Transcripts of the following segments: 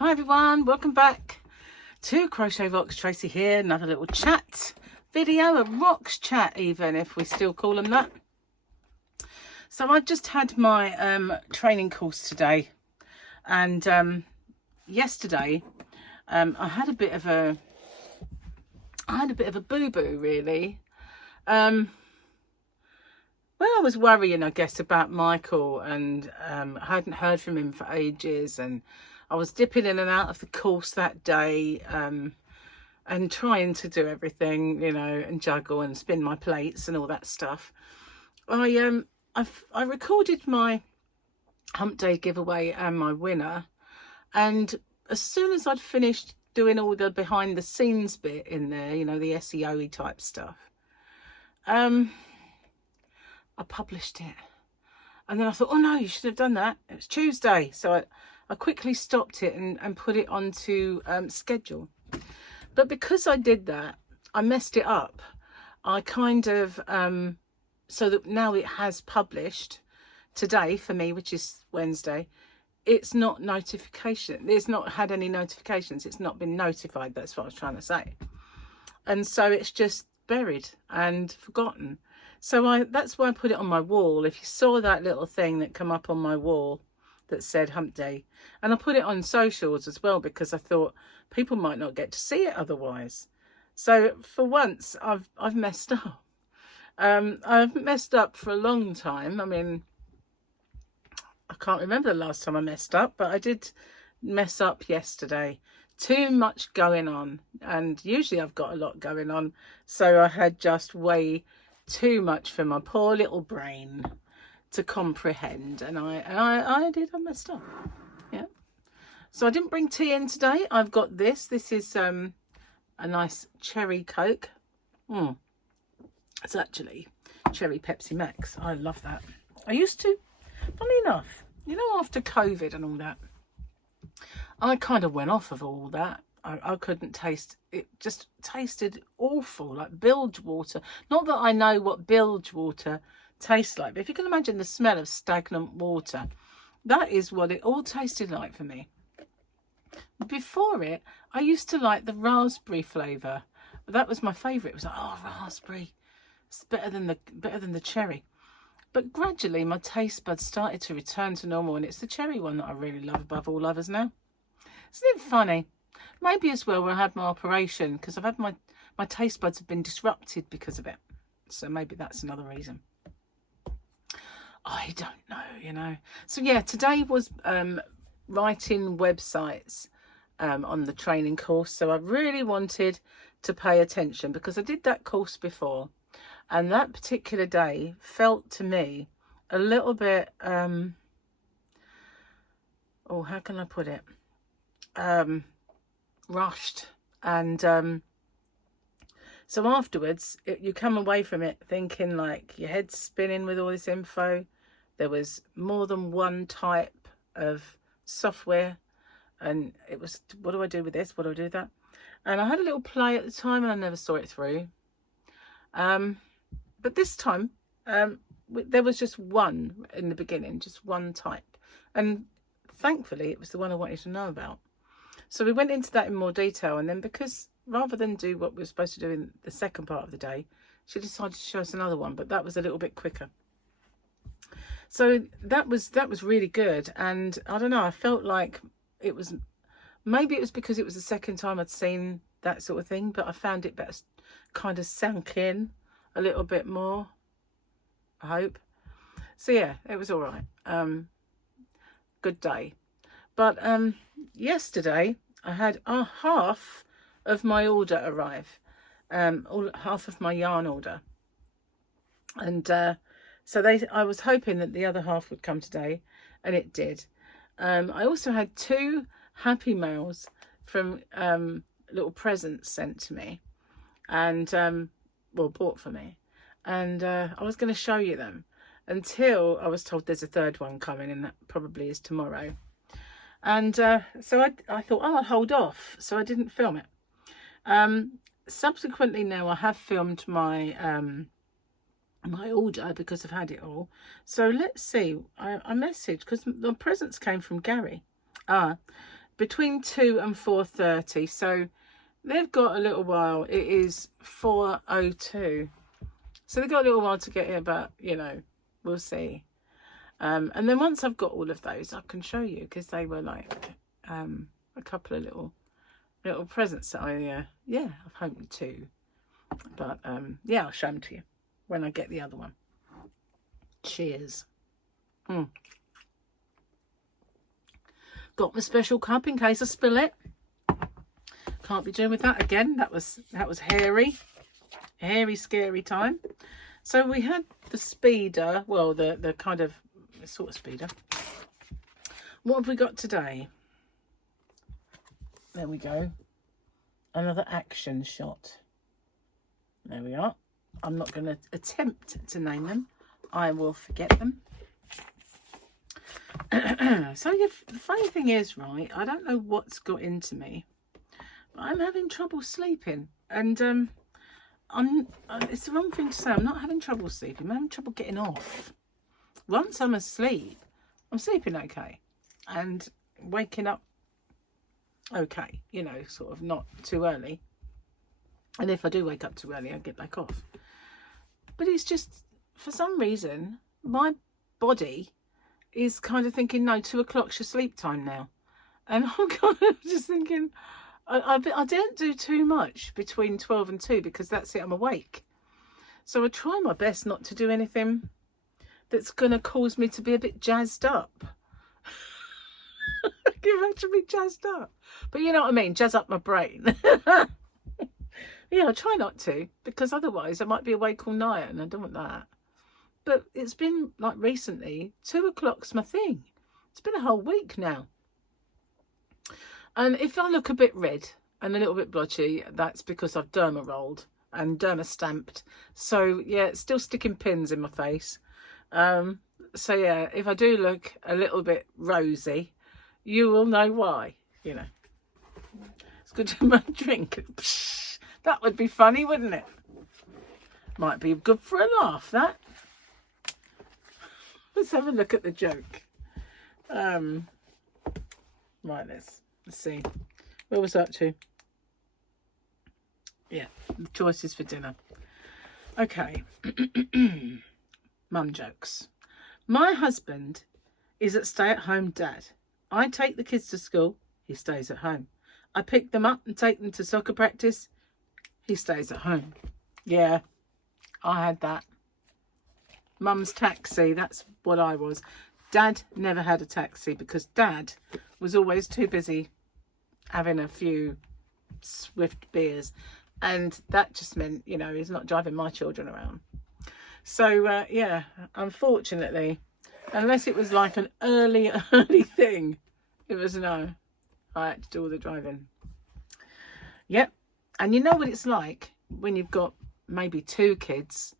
Hi everyone, welcome back to Crochet Rocks. Tracy here, another little chat video, a rocks chat even, if we still call them that. So I just had my training course today, and yesterday I had a bit of a boo-boo really. Well, I was worrying, I guess, about Michael, and I hadn't heard from him for ages, and I was dipping in and out of the course that day, and trying to do everything, you know, and juggle and spin my plates and all that stuff. I recorded my hump day giveaway and my winner, and as soon as I'd finished doing all the behind the scenes bit in there, you know, the SEO type stuff, I published it. And then I thought, oh no, you should have done that. It was Tuesday. So I quickly stopped it and put it onto schedule. But because I did that, I messed it up. I kind of, so that now it has published today for me, which is Wednesday. It's not notification. It's not had any notifications. It's not been notified. That's what I was trying to say. And so it's just buried and forgotten. So that's why I put it on my wall. If you saw that little thing that come up on my wall that said hump day, and I put it on socials as well, because I thought people might not get to see it otherwise. So for once I've messed up. I've messed up for a long time. I mean, I can't remember the last time I messed up, but I did mess up yesterday. Too much going on, and usually I've got a lot going on, so I had just way too much for my poor little brain to comprehend, and I messed up. Yeah, so I didn't bring tea in today. I've got this is a nice cherry Coke. It's actually cherry Pepsi Max. I love that. I used to, funny enough, you know, after COVID and all that, I kind of went off of all that. I couldn't taste it. Just tasted awful, like bilge water. Not that I know what bilge water tastes like, but if you can imagine the smell of stagnant water, that is what it all tasted like for me. Before it, I used to like the raspberry flavour. That was my favourite. It was like, oh, raspberry. It's better than the cherry. But gradually my taste buds started to return to normal, and it's the cherry one that I really love above all others now. Isn't it funny? Maybe as well when I had my operation, because I've had my taste buds have been disrupted because of it. So maybe that's another reason. I don't know, you know. So yeah, today was writing websites on the training course. So I really wanted to pay attention, because I did that course before, and that particular day felt to me a little bit, oh, how can I put it? Rushed, and so afterwards you come away from it thinking like your head's spinning with all this info. There was more than one type of software, and it was, what do I do with this, what do I do with that? And I had a little play at the time and I never saw it through. But this time there was just one in the beginning, just one type, and thankfully it was the one I wanted to know about. So we went into that in more detail, and then because rather than do what we were supposed to do in the second part of the day, she decided to show us another one, but that was a little bit quicker. So that was really good, and I don't know, I felt like it was, maybe it was because it was the second time I'd seen that sort of thing, but I found it better, kind of sank in a little bit more, I hope. So yeah, it was all right. Good day. But yesterday I had half of my order arrive, half of my yarn order, and so I was hoping that the other half would come today, and it did. I also had 2 happy mails from little presents sent to me, and well, bought for me, and I was going to show you them until I was told there's a third one coming, and that probably is tomorrow. And so I thought, oh, I'll hold off, so I didn't film it. Subsequently now I have filmed my my order, because I've had it all. So let's see. I messaged, because the presents came from Gary. between 2 and 4:30. So they've got a little while. It is 4:02. So they've got a little while to get here, but, you know, we'll see. And then once I've got all of those, I can show you, because they were like a couple of little presents that I, I've hoped to. But, yeah, I'll show them to you when I get the other one. Cheers. Got my special cup in case I spill it. Can't be doing with that again. That was hairy, scary time. So we had the speeder, well, the kind of sort of speeder. What have we got today? There we go. Another action shot. There we are. I'm not going to attempt to name them. I will forget them. So yeah, the funny thing is, right, I don't know what's got into me, but I'm having trouble sleeping. And it's the wrong thing to say. I'm not having trouble sleeping. I'm having trouble getting off. Once I'm asleep, I'm sleeping okay. And waking up okay, you know, sort of not too early. And if I do wake up too early, I get back off. But it's just, for some reason, my body is kind of thinking, no, 2 o'clock's your sleep time now. And I'm kind of just thinking, I don't do too much between 12 and 2, because that's it, I'm awake. So I try my best not to do anything that's going to cause me to be a bit jazzed up. Can you imagine me jazzed up? But you know what I mean, jazz up my brain. Yeah, I try not to, because otherwise I might be awake all night, and I don't want that. But it's been like recently, 2 o'clock's my thing. It's been a whole week now. And if I look a bit red and a little bit blotchy, that's because I've derma rolled and derma stamped. So yeah, it's still sticking pins in my face. So yeah, if I do look a little bit rosy, you will know why, you know. It's good to have my drink. That would be funny, wouldn't it? Might be good for a laugh, that. Let's have a look at the joke. Right, let's see. Where was that to? Yeah, choices for dinner. Okay. Mum jokes. My husband is a stay-at-home dad. I take the kids to school. He stays at home. I pick them up and take them to soccer practice. He stays at home. Yeah, I had that. Mum's taxi, that's what I was. Dad never had a taxi, because Dad was always too busy having a few swift beers. And that just meant, you know, he's not driving my children around. So, yeah, unfortunately, unless it was like an early thing, it was no. I had to do all the driving. Yep. And you know what it's like when you've got maybe 2 kids,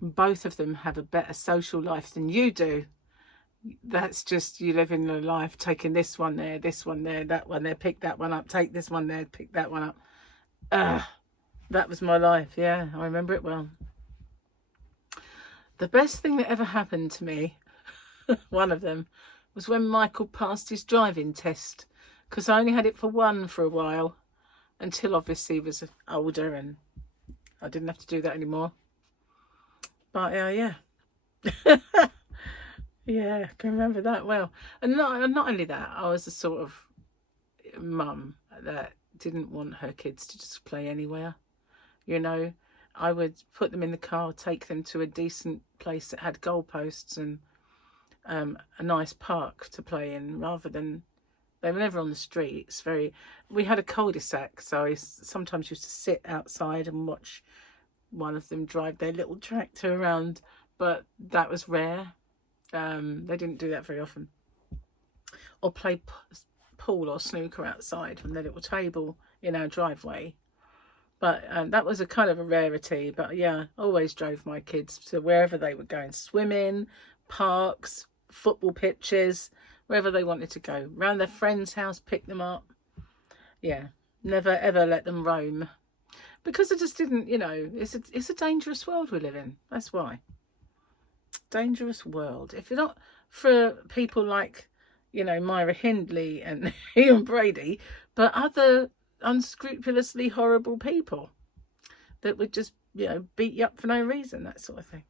both of them have a better social life than you do. That's just, you live in your life taking this one there, that one there, pick that one up, take this one there, pick that one up. That was my life. Yeah, I remember it well. The best thing that ever happened to me, one of them, was when Michael passed his driving test, because I only had it for 1 for a while, until obviously he was older and I didn't have to do that anymore. But yeah. Yeah, I can remember that well. And not only that, I was a sort of mum that didn't want her kids to just play anywhere. You know, I would put them in the car, take them to a decent place that had goalposts and a nice park to play in, rather than, they were never on the streets. We had a cul-de-sac, so I sometimes used to sit outside and watch one of them drive their little tractor around, but that was rare. They didn't do that very often. Or play pool or snooker outside from their little table in our driveway. But that was a kind of a rarity. But yeah, I always drove my kids to wherever they were going. Swimming, parks, football pitches, wherever they wanted to go. Round their friend's house, pick them up. Yeah, never ever let them roam. Because I just didn't, you know, it's a dangerous world we live in. That's why. Dangerous world. If you're not for people like, you know, Myra Hindley and Ian Brady, but other unscrupulously horrible people that would just, you know, beat you up for no reason, that sort of thing.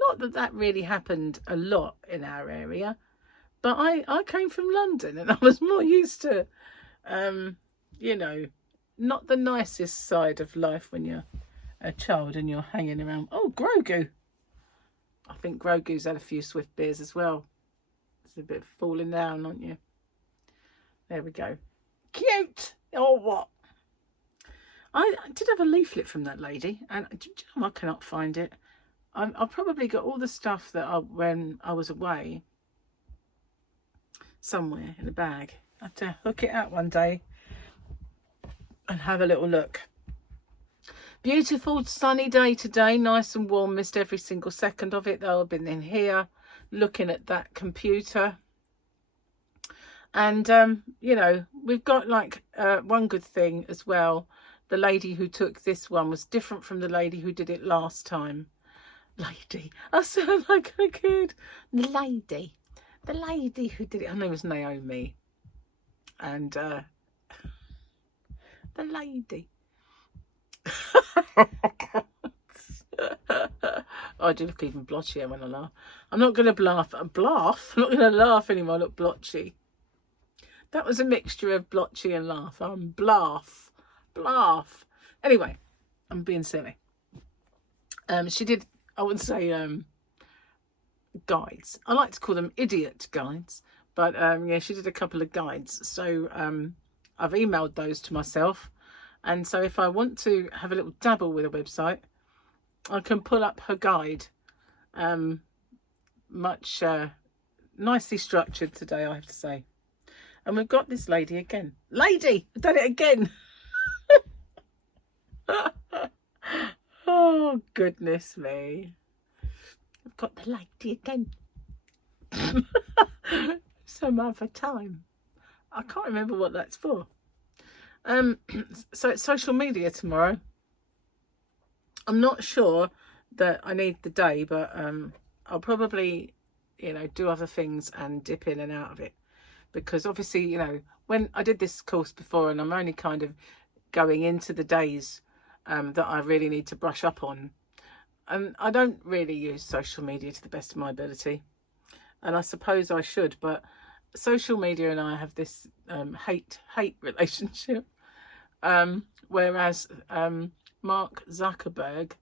Not that that really happened a lot in our area, but I came from London and I was more used to, you know, not the nicest side of life when you're a child and you're hanging around. Oh, Grogu. I think Grogu's had a few swift beers as well. It's a bit falling down, aren't you? There we go. Cute. Oh, what? I did have a leaflet from that lady, and do you know, I cannot find it. I probably got all the stuff that when I was away somewhere in a bag. I have to hook it out one day and have a little look. Beautiful sunny day today, nice and warm. Missed every single second of it though. I've been in here looking at that computer, and you know, we've got like one good thing as well. The lady who took this one was different from the lady who did it last time. Lady, I sound like a kid. The lady who did it, her name was Naomi, and the lady. I do look even blotchier when I laugh. I'm not going to laugh. I'm not going to laugh anymore. I look blotchy. That was a mixture of blotchy and laugh. I'm bluff. Anyway, I'm being silly. She did, I would say, guides. I like to call them idiot guides, but yeah, she did a couple of guides. So I've emailed those to myself, and so if I want to have a little dabble with a website, I can pull up her guide. Much nicely structured today, I have to say. And we've got this lady again. Lady! I've done it again! Oh, goodness me. I've got the lady again. Some other time. I can't remember what that's for. So it's social media tomorrow. I'm not sure that I need the day, but I'll probably, you know, do other things and dip in and out of it. Because obviously, you know, when I did this course before, and I'm only kind of going into the days that I really need to brush up on. And I don't really use social media to the best of my ability. And I suppose I should, but social media and I have this hate relationship. Whereas Mark Zuckerberg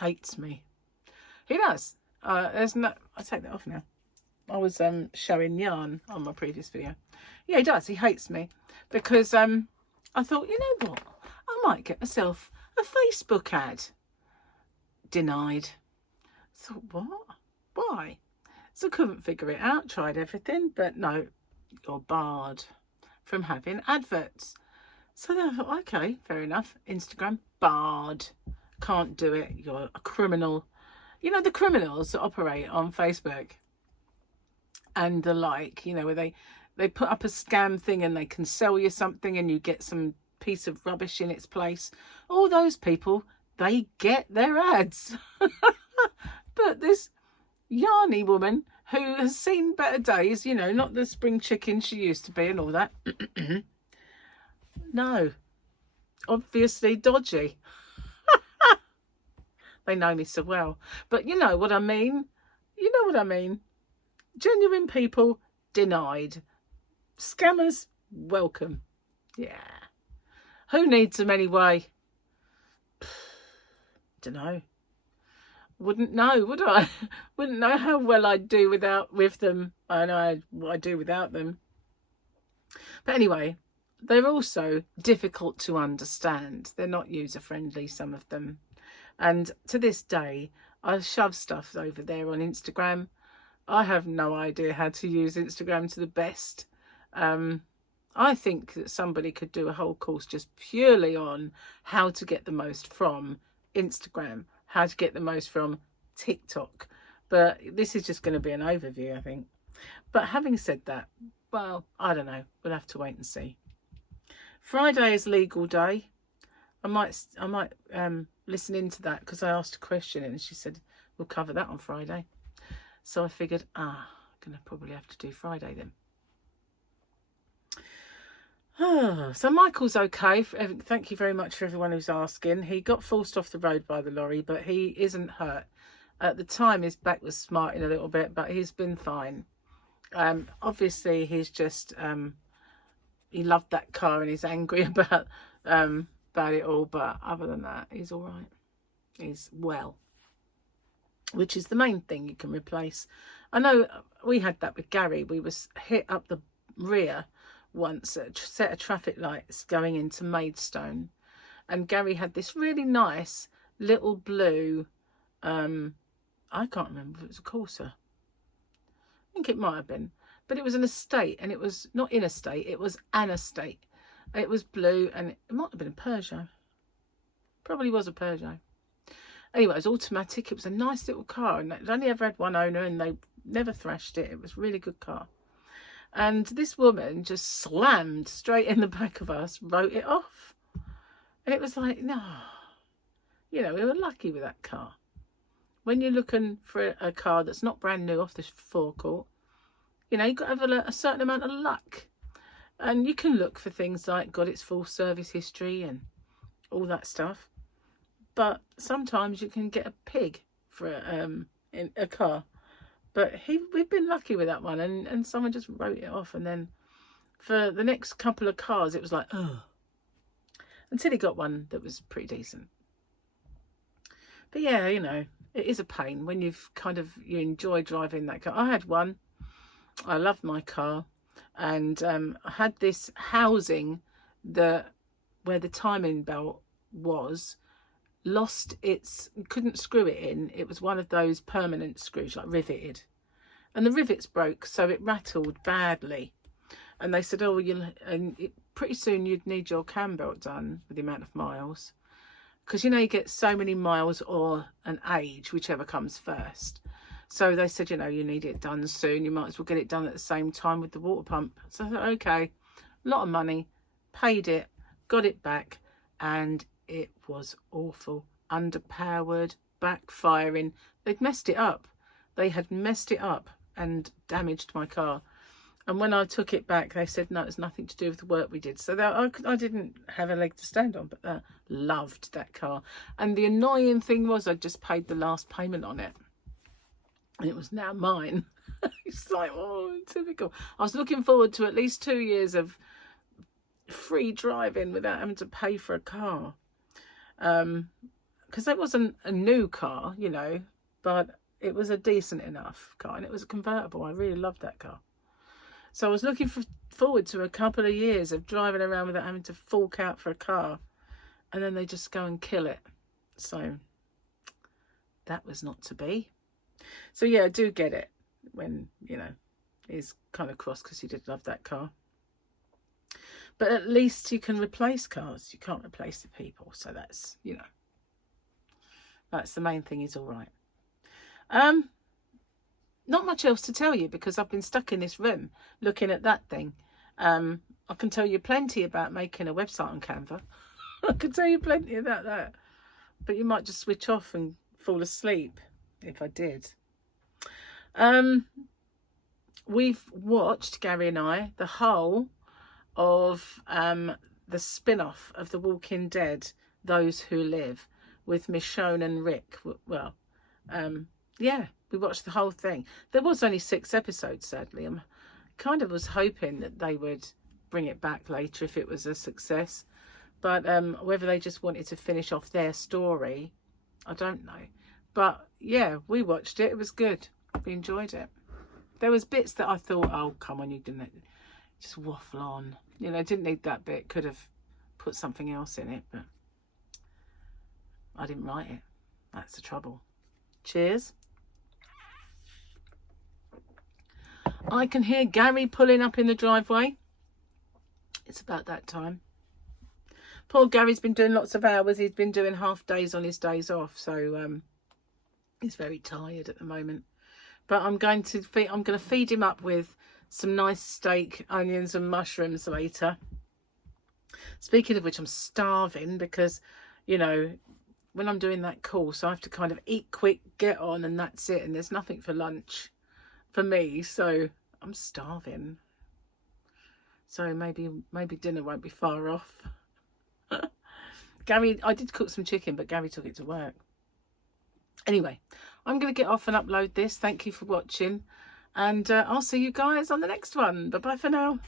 hates me. He does. There's no, I'll take that off now. I was showing yarn on my previous video. Yeah, he does. He hates me because I thought, you know what? I might get myself a Facebook ad. Denied. I thought, what? Why? So I couldn't figure it out. Tried everything, but no, you're barred from having adverts. So then I thought, okay, fair enough. Instagram, barred. Can't do it. You're a criminal. You know, the criminals that operate on Facebook and the like, you know, where they put up a scam thing and they can sell you something and you get some piece of rubbish in its place. All those people, they get their ads. But this yarny woman who has seen better days, you know, not the spring chicken she used to be and all that. No, obviously dodgy. They know me so well. But you know what I mean? You know what I mean? Genuine people, denied. Scammers, welcome. Yeah. Who needs them anyway? Dunno. Wouldn't know, would I? Wouldn't know how well I'd do with them. I know what I do without them. But anyway, they're also difficult to understand. They're not user-friendly, some of them. And to this day, I shove stuff over there on Instagram. I have no idea how to use Instagram to the best. I think that somebody could do a whole course just purely on how to get the most from Instagram, how to get the most from TikTok. But this is just going to be an overview, I think. But having said that, well, I don't know. We'll have to wait and see. Friday is legal day. I might listen into that because I asked a question and she said we'll cover that on Friday. So I figured, Gonna probably have to do Friday then. So Michael's okay. Thank you very much for everyone who's asking. He got forced off the road by the lorry, but he isn't hurt. At the time, his back was smarting a little bit, but he's been fine. Obviously, he's just he loved that car and he's angry about it all. But other than that, he's all right. He's well, which is the main thing you can replace. I know we had that with Gary. We was hit up the rear once at a set of traffic lights going into Maidstone, and Gary had this really nice little blue I can't remember if it was a Corsa. I think it might have been, but it was an estate, and it was not in estate, it was an estate. It was blue, and it might have been a Peugeot. Probably was a Peugeot. Anyway, it was automatic. It was a nice little car, and it only ever had one owner, and they never thrashed it. It was a really good car. And this woman just slammed straight in the back of us, wrote it off. And it was like, no. You know, we were lucky with that car. When you're looking for a car that's not brand new off the forecourt, you know, you've got to have a certain amount of luck. And you can look for things like, got its full service history and all that stuff. But sometimes you can get a pig for in a car. But we've been lucky with that one, and someone just wrote it off. And then for the next couple of cars, it was like, oh. Until he got one that was pretty decent. But yeah, you know, it is a pain when you enjoy driving that car. I had one. I loved my car. And I had this housing where the timing belt was, couldn't screw it in. It was one of those permanent screws, like riveted, and the rivets broke, so it rattled badly. And they said, oh, pretty soon you'd need your cam belt done with the amount of miles, because you know you get so many miles or an age, whichever comes first. So they said, you know, you need it done soon, you might as well get it done at the same time with the water pump. So I thought, okay, a lot of money, paid it, got it back, and it was awful, underpowered, backfiring. They'd messed it up. They had messed it up and damaged my car. And when I took it back, they said, no, it's nothing to do with the work we did. So I didn't have a leg to stand on, but loved that car. And the annoying thing was I just paid the last payment on it. And it was now mine. It's like, oh, typical. I was looking forward to at least 2 years of free driving without having to pay for a car. Because that wasn't a new car, you know, but it was a decent enough car, and it was a convertible. I really loved that car. So I was looking forward to a couple of years of driving around without having to fork out for a car, and then they just go and kill it. So that was not to be. So yeah, I do get it when, you know, he's kind of cross because he did love that car. But at least you can replace cars. You can't replace the people. So that's, you know, that's the main thing. Is all right. Not much else to tell you because I've been stuck in this room looking at that thing. I can tell you plenty about making a website on Canva. I can tell you plenty about that. But you might just switch off and fall asleep if I did. We've watched, Gary and I, the whole of the spin-off of The Walking Dead, Those Who Live, with Michonne and Rick. Well, yeah, we watched the whole thing. There was only 6 episodes, sadly. I kind of was hoping that they would bring it back later if it was a success. But whether they just wanted to finish off their story, I don't know. But yeah, we watched it. It was good. We enjoyed it. There was bits that I thought, oh, come on, you didn't just waffle on. You know, didn't need that bit. Could have put something else in it, but I didn't write it. That's the trouble. Cheers. I can hear Gary pulling up in the driveway. It's about that time. Poor Gary's been doing lots of hours. He's been doing half days on his days off, so he's very tired at the moment. But I'm going to feed him up with some nice steak, onions and mushrooms later. Speaking of which, I'm starving because, you know, when I'm doing that course, I have to kind of eat quick, get on, and that's it. And there's nothing for lunch for me, so I'm starving. So maybe dinner won't be far off. Gary, I did cook some chicken, but Gary took it to work. Anyway, I'm going to get off and upload this. Thank you for watching. And I'll see you guys on the next one. Bye-bye for now.